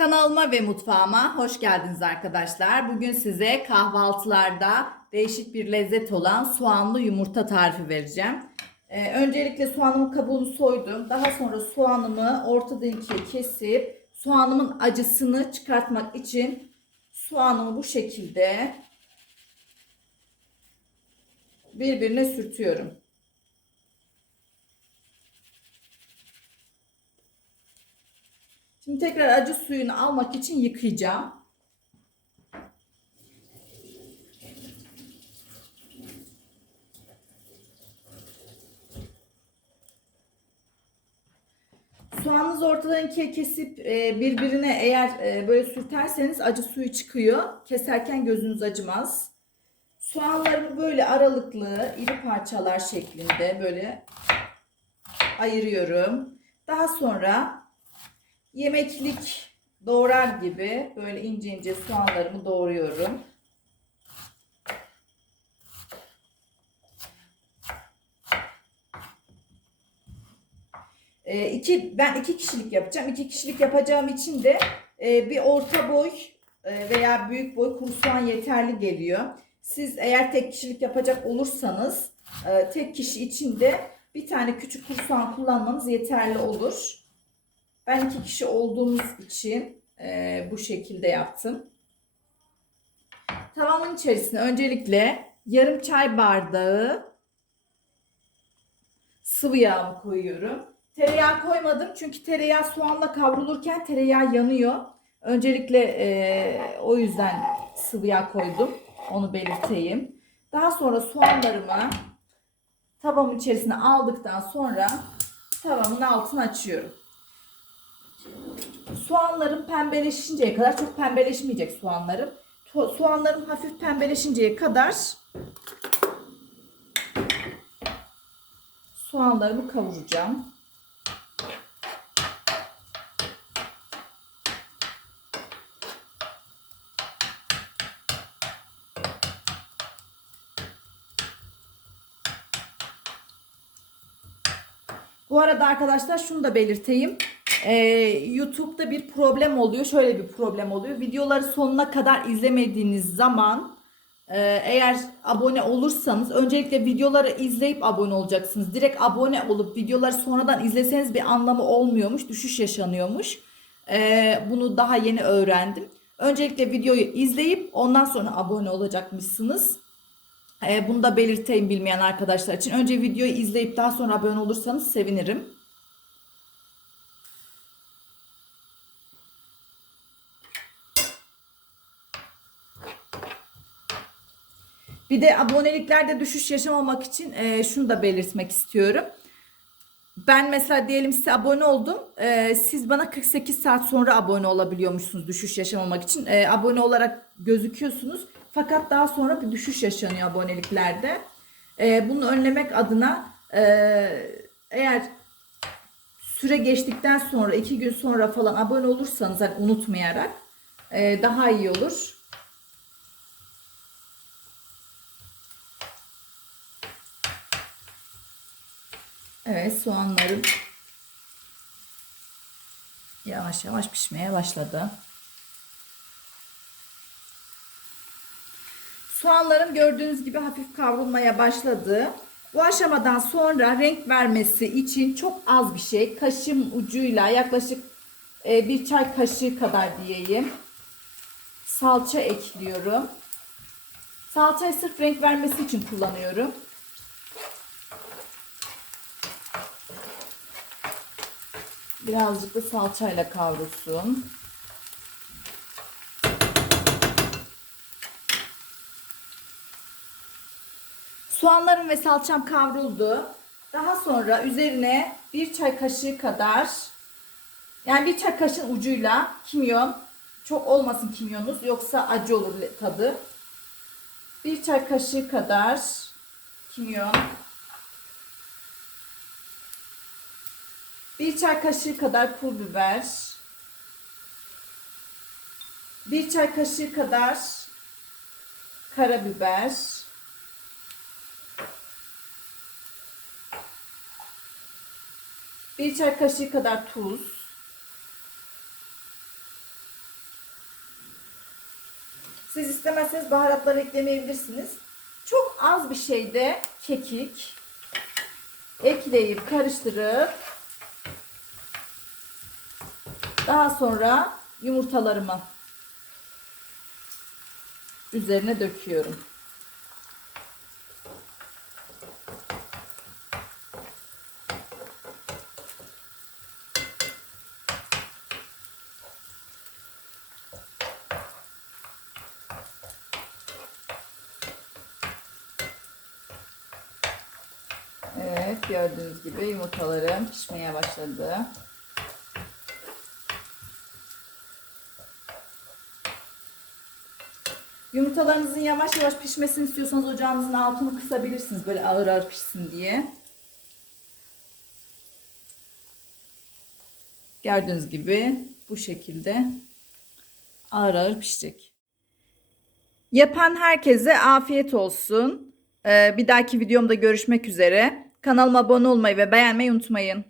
Kanalıma ve mutfağıma hoş geldiniz arkadaşlar. Bugün size kahvaltılarda değişik bir lezzet olan soğanlı yumurta tarifi vereceğim. Ee, öncelikle soğanımın kabuğunu soydum. Daha sonra soğanımı ortadan ikiye kesip soğanımın acısını çıkartmak için soğanımı bu şekilde birbirine sürtüyorum. Tekrar acı suyunu almak için yıkayacağım. Soğanınızı ortadan ikiye kesip e, birbirine eğer e, böyle sürterseniz acı suyu çıkıyor. Keserken gözünüz acımaz. Soğanlarımı böyle aralıklı iri parçalar şeklinde böyle ayırıyorum. Daha sonra yemeklik doğrar gibi böyle ince ince soğanlarımı doğruyorum. E, iki, ben iki kişilik yapacağım. İki kişilik yapacağım için de e, bir orta boy e, veya büyük boy kuru soğan yeterli geliyor. Siz eğer tek kişilik yapacak olursanız e, tek kişi için de bir tane küçük kuru soğan kullanmanız yeterli olur. Ben iki kişi olduğumuz için e, bu şekilde yaptım. Tavamın içerisine öncelikle yarım çay bardağı sıvı yağımı koyuyorum. Tereyağı koymadım çünkü tereyağı soğanla kavrulurken tereyağı yanıyor. Öncelikle e, o yüzden sıvı yağ koydum. Onu belirteyim. Daha sonra soğanlarımı tavamın içerisine aldıktan sonra tavamın altını açıyorum. Soğanlarım pembeleşinceye kadar çok pembeleşmeyecek soğanlarım. Soğanlarım hafif pembeleşinceye kadar soğanlarımı kavuracağım. Bu arada arkadaşlar şunu da belirteyim. Ee, YouTube'da bir problem oluyor. Şöyle bir problem oluyor. Videoları sonuna kadar izlemediğiniz zaman e, eğer abone olursanız öncelikle videoları izleyip abone olacaksınız. Direkt abone olup videoları sonradan izleseniz bir anlamı olmuyormuş. Düşüş yaşanıyormuş. Ee, bunu daha yeni öğrendim. Öncelikle videoyu izleyip ondan sonra abone olacakmışsınız. Ee, bunu da belirteyim bilmeyen arkadaşlar için. Önce videoyu izleyip daha sonra abone olursanız sevinirim. Bir de aboneliklerde düşüş yaşamamak için e, şunu da belirtmek istiyorum. Ben mesela diyelim size abone oldum. E, siz bana 48 saat sonra abone olabiliyormuşsunuz düşüş yaşamamak için. E, abone olarak gözüküyorsunuz. Fakat daha sonra bir düşüş yaşanıyor aboneliklerde. E, bunu önlemek adına e, eğer süre geçtikten sonra iki gün sonra falan abone olursanız hani unutmayarak e, daha iyi olur. Evet soğanlarım yavaş yavaş pişmeye başladı. Soğanlarım gördüğünüz gibi hafif kavrulmaya başladı. Bu aşamadan sonra renk vermesi için çok az bir şey kaşım ucuyla yaklaşık e, bir çay kaşığı kadar diyeyim salça ekliyorum. Salçayı sırf renk vermesi için kullanıyorum. Birazcık da salçayla kavrulsun. Soğanlarım ve salçam kavruldu. Daha sonra üzerine bir çay kaşığı kadar yani bir çay kaşığın ucuyla kimyon çok olmasın kimyonunuz yoksa acı olur tadı. Bir çay kaşığı kadar kimyon. Bir çay kaşığı kadar pul biber. Bir çay kaşığı kadar karabiber. Bir çay kaşığı kadar tuz. Siz istemezseniz baharatları eklemeyebilirsiniz. Çok az bir şeyde kekik ekleyip karıştırıp daha sonra yumurtalarımı üzerine döküyorum. Evet gördüğünüz gibi yumurtalarım pişmeye başladı. Yumurtalarınızın yavaş yavaş pişmesini istiyorsanız ocağınızın altını kısabilirsiniz böyle ağır ağır pişsin diye. Gördüğünüz gibi bu şekilde ağır ağır pişecek. Yapan herkese afiyet olsun. Ee, bir dahaki videomda görüşmek üzere. Kanalıma abone olmayı ve beğenmeyi unutmayın.